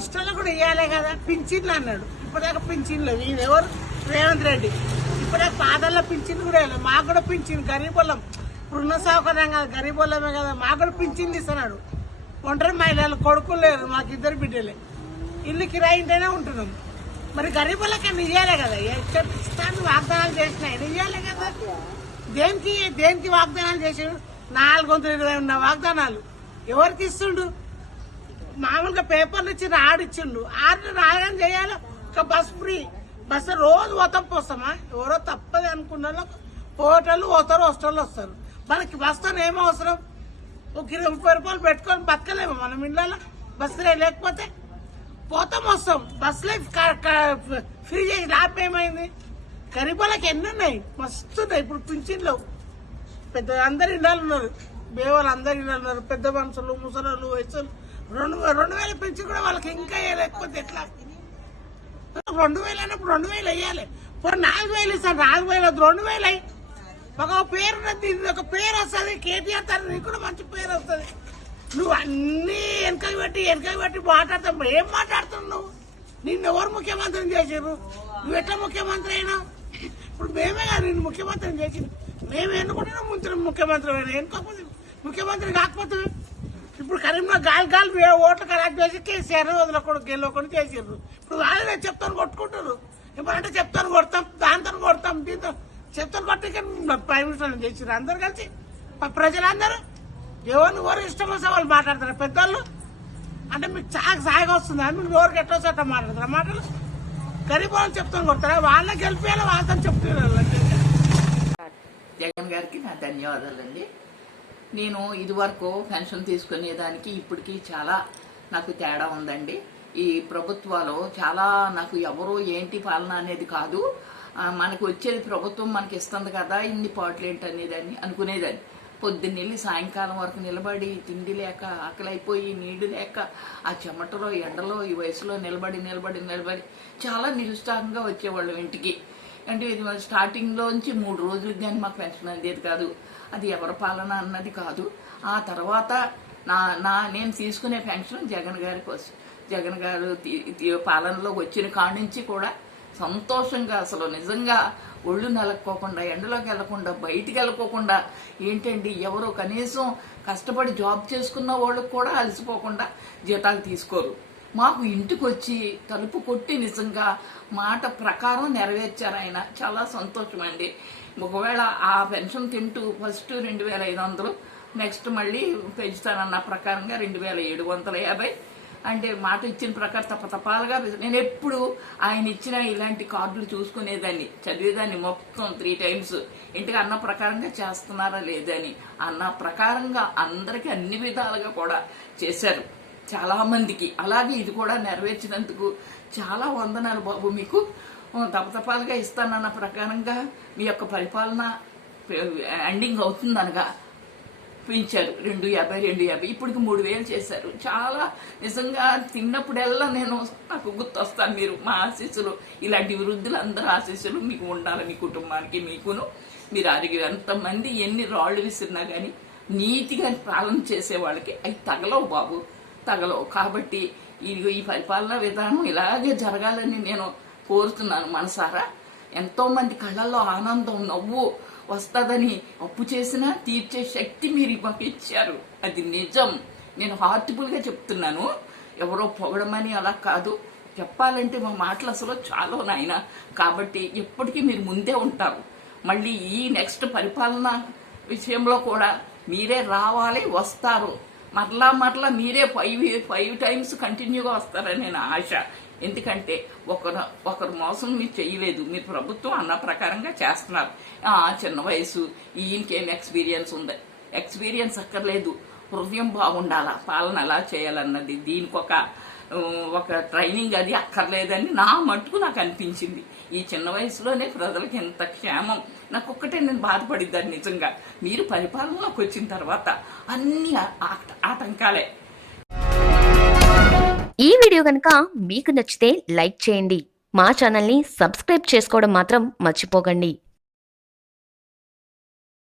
ఇప్పుడు కూడా ఇవ్వాలి కదా పింఛన్లు అన్నాడు ఇప్పటిదాకా పింఛన్లు ఇది ఎవరు రేవంత్ రెడ్డి ఇప్పటిదాకా పాదల్ల పింఛన్ కూడా వేయలేదు మాకు కూడా పింఛన్ గరీబ్ పొలం రుణ సౌకర్యం కదా గరీబ్ వాళ్ళమే కదా మాకు కూడా పింఛన్ ఇస్తున్నాడు ఒంటరి మహిళలు కొడుకులు లేరు మాకు ఇద్దరు బిడ్డలే ఇల్లు కిరాయింటేనే ఉంటున్నాం మరి గరీబ్ వాళ్ళకి ఇవ్వాలి కదా ఇష్టాన్ని వాగ్దానాలు చేసిన ఆయన ఇవ్వాలి కదా దేనికి దేనికి వాగ్దానాలు చేసాడు నాలుగు వందల ఇరవై ఉన్న వాగ్దానాలు ఎవరికి ఇస్తుండు మామూలుగా పేపర్లు ఇచ్చి రాడిచ్చిండు ఆర్డర్ రాగానే చేయాలి ఒక బస్ ఫ్రీ బస్ రోజు పోతాం పోస్తామా ఎవరో తప్పదు అనుకున్న పోటలు పోతారు హోస్టళ్ళు వస్తారు మనకి బస్తో ఏమో అవసరం ఒక ఇరవై ముప్పై రూపాయలు పెట్టుకొని బతకలేము మనం ఇళ్ళలో బస్సు లేకపోతే పోతాం వస్తాం బస్ లైఫ్ ఫ్రీ చేసి డాప్ ఏమైంది గరీబాలకు ఎన్ని ఉన్నాయి మస్తు ఉన్నాయి ఇప్పుడు పింఛన్లో పెద్ద అందరు ఇండాలు ఉన్నారు బేవాళ్ళు అందరు ఇండాలు ఉన్నారు పెద్ద మనుషులు ముసలు వయసులు రెండు రెండు వేలు పెంచి కూడా వాళ్ళకి ఇంకా వేయలేకపోతే ఎట్లా రెండు వేలు అయినప్పుడు రెండు వేలు వేయాలి ఇప్పుడు నాలుగు వేలు ఇస్తాను నాలుగు వేలు వద్దు రెండు వేలు అయ్యి ఒక పేరు ఒక పేరు వస్తుంది కేటీఆర్ తర్వాత నీకు కూడా మంచి పేరు వస్తుంది నువ్వు అన్నీ వెనకకి పెట్టి వెనకకి పెట్టి మాట్లాడతావు ఏం మాట్లాడుతున్నావు నువ్వు నిన్ను ఎవరు ముఖ్యమంత్రిని చేసారు నువ్వు ఎట్లా ముఖ్యమంత్రి అయినా ఇప్పుడు మేమే కాదు నిన్ను ముఖ్యమంత్రిని చేసి మేము ఎన్నుకుంటున్నాం ముందు ముఖ్యమంత్రి అయినా ఎన్నుకోకపోతే ముఖ్యమంత్రి కాకపోతే ఇప్పుడు కరీంనగర్ గాలి గాలి ఓట్లు కరెక్ట్ చేసి కేసీఆర్ వదలకూడదు గెలవకుండా చేసారు ఇప్పుడు వాళ్ళే చెప్తాను కొట్టుకుంటారు ఎప్పుడంటే చెప్తాను కొడతాం దాంతో కొడతాం దీంతో చెప్తాను కొట్టక ప్రైమ్ మినిస్టర్ చేసారు అందరు కలిసి ప్రజలందరూ ఎవరిని ఎవరు ఇష్టం వస్తే వాళ్ళు మాట్లాడతారు పెద్దోళ్ళు అంటే మీకు చాలా సాగా వస్తుంది అని నోరుకి ఎట్లా వస్తే అట్లా మాట్లాడతారు మాటలు గరీబ్ వాళ్ళని చెప్తాను కొడతారా వాళ్ళని గెలిపేయాలి వాళ్ళతో చెప్తున్నారు జగన్ గారికి నా ధన్యవాదాలండి నేను ఇదివరకు పెన్షన్ తీసుకునేదానికి ఇప్పటికీ చాలా నాకు తేడా ఉందండి ఈ ప్రభుత్వాలు చాలా నాకు ఎవరు ఏంటి పాలన అనేది కాదు మనకు వచ్చేది ప్రభుత్వం మనకి ఇస్తుంది కదా ఇన్ని పాటలు ఏంటి అనేదాన్ని అనుకునేదాన్ని పొద్దున్నెళ్ళి సాయంకాలం వరకు నిలబడి తిండి లేక ఆకలైపోయి నీళ్లు లేక ఆ చెమటలో ఎండలో ఈ వయసులో నిలబడి నిలబడి నిలబడి చాలా నిరుత్సాహంగా వచ్చేవాళ్ళం ఇంటికి అంటే ఇది నుంచి మూడు రోజులకి కానీ మాకు పెన్షన్ అందేది కాదు అది ఎవరి పాలన అన్నది కాదు ఆ తర్వాత నా నా నేను తీసుకునే పెన్షన్ జగన్ గారి కోసం జగన్ గారు పాలనలోకి వచ్చిన కాడి నుంచి కూడా సంతోషంగా అసలు నిజంగా ఒళ్ళు నెలకోకుండా ఎండలోకి వెళ్ళకుండా బయటికి వెళ్ళకోకుండా ఏంటండి ఎవరో కనీసం కష్టపడి జాబ్ చేసుకున్న వాళ్ళకు కూడా అలసిపోకుండా జీతాలు తీసుకోరు మాకు ఇంటికి వచ్చి తలుపు కొట్టి నిజంగా మాట ప్రకారం నెరవేర్చారు ఆయన చాలా సంతోషం అండి ఒకవేళ ఆ పెన్షన్ తింటూ ఫస్ట్ రెండు వేల ఐదు వందలు నెక్స్ట్ మళ్ళీ పెంచుతానన్న ప్రకారంగా రెండు వేల ఏడు వందల యాభై అంటే మాట ఇచ్చిన ప్రకారం తప్ప నేను ఎప్పుడు ఆయన ఇచ్చిన ఇలాంటి కార్డులు చూసుకునేదాన్ని చదివేదాన్ని మొత్తం త్రీ టైమ్స్ ఇంటికి అన్న ప్రకారంగా చేస్తున్నారా లేదని అన్న ప్రకారంగా అందరికీ అన్ని విధాలుగా కూడా చేశారు చాలా మందికి అలాగే ఇది కూడా నెరవేర్చినందుకు చాలా వందనాలు బాబు మీకు తపతపాలుగా ఇస్తానన్న ప్రకారంగా మీ యొక్క పరిపాలన ఎండింగ్ అవుతుందనగా పెంచారు రెండు యాభై రెండు యాభై ఇప్పటికి మూడు వేలు చేశారు చాలా నిజంగా తిన్నప్పుడెల్లా నేను నాకు గుర్తొస్తాను మీరు మా ఆశీస్సులు ఇలాంటి వృద్ధులందరూ ఆశీస్సులు మీకు ఉండాలి మీ కుటుంబానికి మీకును మీరు అరిగి ఎంతమంది ఎన్ని రాళ్ళు విసిరినా కానీ నీతిగా పాలన చేసే వాళ్ళకి అవి తగలవు బాబు తగలవు కాబట్టి ఇదిగో ఈ పరిపాలనా విధానం ఇలాగే జరగాలని నేను కోరుతున్నాను మనసారా ఎంతోమంది కళ్ళల్లో ఆనందం నవ్వు వస్తుందని అప్పు చేసినా తీర్చే శక్తి మీరు మాకు ఇచ్చారు అది నిజం నేను గా చెప్తున్నాను ఎవరో పొగడమని అలా కాదు చెప్పాలంటే మా మాటలు అసలు చాలా నాయన కాబట్టి ఎప్పటికీ మీరు ముందే ఉంటారు మళ్ళీ ఈ నెక్స్ట్ పరిపాలన విషయంలో కూడా మీరే రావాలి వస్తారు మరలా మరలా మీరే ఫైవ్ ఫైవ్ టైమ్స్ కంటిన్యూగా వస్తారని నేను ఆశ ఎందుకంటే ఒకరు ఒకరు మోసం మీరు చేయలేదు మీరు ప్రభుత్వం అన్న ప్రకారంగా చేస్తున్నారు చిన్న వయసు ఈయనకేం ఎక్స్పీరియన్స్ ఉంది ఎక్స్పీరియన్స్ అక్కర్లేదు హృదయం బాగుండాలా పాలన ఎలా చేయాలన్నది దీనికి ఒక ఒక ట్రైనింగ్ అది అక్కర్లేదని నా మట్టుకు నాకు అనిపించింది ఈ చిన్న వయసులోనే ప్రజలకు ఎంత క్షేమం నాకు ఒక్కటే నేను బాధపడిద్దాను నిజంగా మీరు పరిపాలనలోకి వచ్చిన తర్వాత అన్ని ఆటంకాలే ఈ వీడియో కనుక మీకు నచ్చితే లైక్ చేయండి మా ఛానల్ని సబ్స్క్రైబ్ చేసుకోవడం మాత్రం మర్చిపోకండి